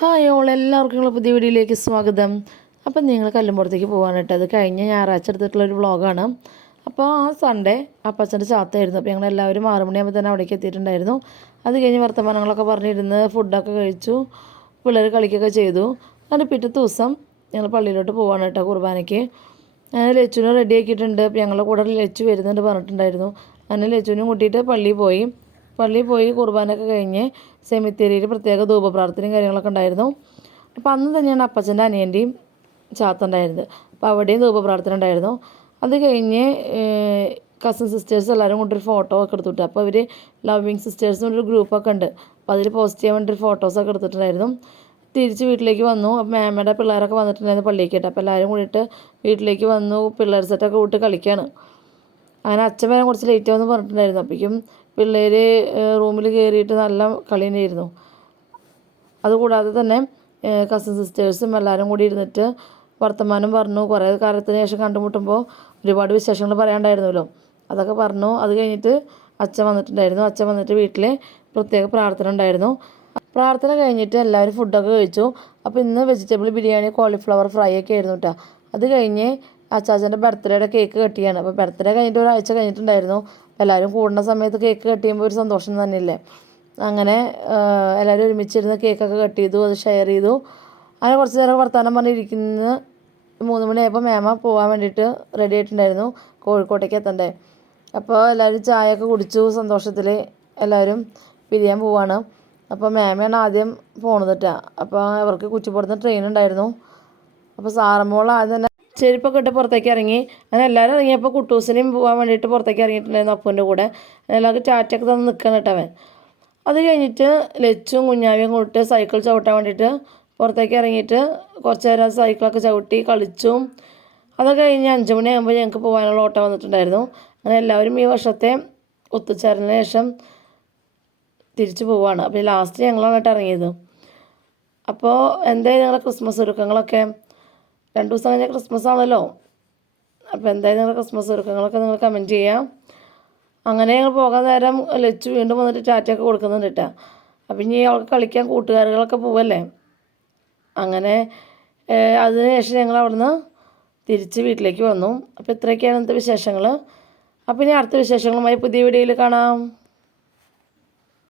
Hi all, എല്ലാവർക്കും പുതിയ വീഡിയോയിലേക്ക് സ്വാഗതം. അപ്പം നിങ്ങൾ കല്ലുംപുറത്തേക്ക് പോകാൻ കേട്ടോ. അത് കഴിഞ്ഞ ഞായറാഴ്ച എടുത്തിട്ടുള്ളൊരു വ്ളോഗാണ്. അപ്പോൾ ആ സൺഡേ അപ്പച്ചൻ്റെ ചാത്തായിരുന്നു. അപ്പോൾ ഞങ്ങളെല്ലാവരും 6 മണിയാകുമ്പോൾ തന്നെ അവിടേക്ക് എത്തിയിട്ടുണ്ടായിരുന്നു. അത് കഴിഞ്ഞ് വർത്തമാനങ്ങളൊക്കെ പറഞ്ഞിരുന്ന് ഫുഡൊക്കെ കഴിച്ചു, പിള്ളേർ കളിക്കുകയൊക്കെ ചെയ്തു. അതിന് പിറ്റത്തെ ദിവസം ഞങ്ങൾ പള്ളിയിലോട്ട് പോകാൻ കേട്ടോ, കുർബാനയ്ക്ക്. അങ്ങനെ ലച്ചുവിനെ റെഡി ആക്കിയിട്ടുണ്ട്. അപ്പോൾ ഞങ്ങളുടെ കൂടെ ലച്ചു വരുന്നുണ്ട് പറഞ്ഞിട്ടുണ്ടായിരുന്നു. അങ്ങനെ ലച്ചുവിനും കൂട്ടിയിട്ട് പള്ളിയിൽ പോയി കുർബാനയൊക്കെ കഴിഞ്ഞ് സെമിത്തേരിയിൽ പ്രത്യേക ധൂപപ്രാർത്ഥനയും കാര്യങ്ങളൊക്കെ ഉണ്ടായിരുന്നു. അപ്പോൾ അന്ന് തന്നെയാണ് അപ്പച്ചൻ്റെ അനിയൻ്റെയും ചാത്തുണ്ടായിരുന്നത്. അപ്പോൾ അവിടെയും ധൂപപ്രാർത്ഥന ഉണ്ടായിരുന്നു. അത് കഴിഞ്ഞ് കസിൻ സിസ്റ്റേഴ്സ് എല്ലാവരും കൊണ്ടൊരു ഫോട്ടോ ഒക്കെ എടുത്തിട്ട്, അപ്പോൾ അവർ ലവിങ് സിസ്റ്റേഴ്സും ഒരു ഗ്രൂപ്പൊക്കെ ഉണ്ട്. അപ്പോൾ അതിൽ പോസ്റ്റ് ചെയ്യാൻ വേണ്ടി ഫോട്ടോസൊക്കെ എടുത്തിട്ടുണ്ടായിരുന്നു. തിരിച്ച് വീട്ടിലേക്ക് വന്നു. അപ്പോൾ മാമയുടെ പിള്ളേരൊക്കെ വന്നിട്ടുണ്ടായിരുന്നു പള്ളിക്ക് കേട്ടോ. അപ്പോൾ എല്ലാവരും കൂടിയിട്ട് വീട്ടിലേക്ക് വന്നു. പിള്ളേർ സെറ്റൊക്കെ വിട്ട് കളിക്കുകയാണ്. അങ്ങനെ അച്ഛൻ വരാൻ കുറച്ച് ലേറ്റ് ആവുമെന്ന് പറഞ്ഞിട്ടുണ്ടായിരുന്നു. അപ്പോഴേക്കും പിള്ളേർ റൂമിൽ കയറിയിട്ട് നല്ല കളി തന്നെയായിരുന്നു. അതുകൂടാതെ തന്നെ കസിൻ സിസ്റ്റേഴ്സും എല്ലാവരും കൂടി ഇരുന്നിട്ട് വർത്തമാനം പറഞ്ഞു. കുറേ കാലത്തിന് ശേഷം കണ്ടുമുട്ടുമ്പോൾ ഒരുപാട് വിശേഷങ്ങൾ പറയാനുണ്ടായിരുന്നല്ലോ, അതൊക്കെ പറഞ്ഞു. അത് കഴിഞ്ഞിട്ട് അച്ഛൻ വന്നിട്ടുണ്ടായിരുന്നു. അച്ഛൻ വന്നിട്ട് വീട്ടിൽ പ്രത്യേക പ്രാർത്ഥന ഉണ്ടായിരുന്നു. പ്രാർത്ഥന കഴിഞ്ഞിട്ട് എല്ലാവരും ഫുഡൊക്കെ കഴിച്ചു. അപ്പോൾ ഇന്ന് വെജിറ്റബിൾ ബിരിയാണി, കോളിഫ്ലവർ ഫ്രൈ ഒക്കെ ആയിരുന്നു കേട്ടോ. അത് കഴിഞ്ഞ് അച്ചാച്ചൻ്റെ ബർത്ത്ഡേയുടെ കേക്ക് കട്ട് ചെയ്യാണ്. അപ്പോൾ ബർത്ത്ഡേ കഴിഞ്ഞിട്ട് ഒരാഴ്ച കഴിഞ്ഞിട്ടുണ്ടായിരുന്നു. എല്ലാവരും കൂടുന്ന സമയത്ത് കേക്ക് കട്ട് ചെയ്യുമ്പോൾ ഒരു സന്തോഷം തന്നെയല്ലേ. അങ്ങനെ എല്ലാവരും ഒരുമിച്ചിരുന്ന് കേക്കൊക്കെ കട്ട് ചെയ്തു, അത് ഷെയർ ചെയ്തു. അങ്ങനെ കുറച്ച് നേരം വർത്തമാനം പറഞ്ഞിരിക്കുന്ന 3 മണിയായപ്പോൾ മേമ പോകാൻ വേണ്ടിയിട്ട് റെഡി ആയിട്ടുണ്ടായിരുന്നു, കോഴിക്കോട്ടേക്ക് എത്തണ്ടേ. അപ്പോൾ എല്ലാവരും ചായയൊക്കെ കുടിച്ചു. സന്തോഷത്തിൽ എല്ലാവരും പിരിയാൻ പോവാണ്. അപ്പോൾ മേമയാണ് ആദ്യം പോണത് കേട്ടോ. അപ്പോൾ അവർക്ക് കുറ്റിപ്പുറത്ത് ട്രെയിൻ ഉണ്ടായിരുന്നു. അപ്പോൾ സാറമ്മോൾ ആദ്യം തന്നെ ചെരുപ്പൊക്കെ ഇട്ട് പുറത്തേക്ക് ഇറങ്ങി. അങ്ങനെ എല്ലാവരും ഇറങ്ങിയപ്പോൾ കുട്ടൂസിനെയും പോകാൻ വേണ്ടിയിട്ട് പുറത്തേക്ക് ഇറങ്ങിയിട്ടുണ്ടായിരുന്നു അപ്പൂൻ്റെ കൂടെ. എല്ലാവർക്കും ടാറ്റയൊക്കെ തന്ന് നിൽക്കണം കേട്ടോ അവൻ. അത് കഴിഞ്ഞിട്ട് ലച്ചും കുഞ്ഞാവിയും കൂട്ട് സൈക്കിൾ ചവിട്ടാൻ വേണ്ടിയിട്ട് പുറത്തേക്ക് ഇറങ്ങിയിട്ട് കുറച്ച് നേരം സൈക്കിളൊക്കെ ചവിട്ടി കളിച്ചു. അതൊക്കെ കഴിഞ്ഞ് 5 മണിയാകുമ്പോൾ ഞങ്ങൾക്ക് പോകാനുള്ള ഓട്ടം വന്നിട്ടുണ്ടായിരുന്നു. അങ്ങനെ എല്ലാവരും ഈ വർഷത്തെ ഒത്തുചേരലിന് ശേഷം തിരിച്ചു പോവുകയാണ്. അപ്പോൾ ലാസ്റ്റ് ഞങ്ങളാണ് കേട്ടോ ഇറങ്ങിയത്. അപ്പോൾ എന്തായി നിങ്ങളുടെ ക്രിസ്മസ് ഒരുക്കങ്ങളൊക്കെ? 2 ദിവസം കഴിഞ്ഞാൽ ക്രിസ്മസ് ആണല്ലോ. അപ്പോൾ എന്തായാലും നിങ്ങളുടെ ക്രിസ്മസ് ഒരുക്കങ്ങളൊക്കെ നിങ്ങൾ കമൻറ്റ് ചെയ്യാം. അങ്ങനെ ഞങ്ങൾ പോകാൻ നേരം ലച്ചു വീണ്ടും വന്നിട്ട് ടാറ്റയൊക്കെ കൊടുക്കുന്നുണ്ട് കേട്ടോ. അപ്പം ഇനി അവൾക്ക് കളിക്കാൻ കൂട്ടുകാരികളൊക്കെ പോവല്ലേ. അങ്ങനെ അതിനുശേഷം ഞങ്ങൾ അവിടുന്ന് തിരിച്ച് വീട്ടിലേക്ക് വന്നു. അപ്പോൾ ഇത്രയൊക്കെയാണ് ഇന്നത്തെ വിശേഷങ്ങൾ. അപ്പോൾ ഇനി അടുത്ത വിശേഷങ്ങളുമായി പുതിയ വീഡിയോയിൽ കാണാം.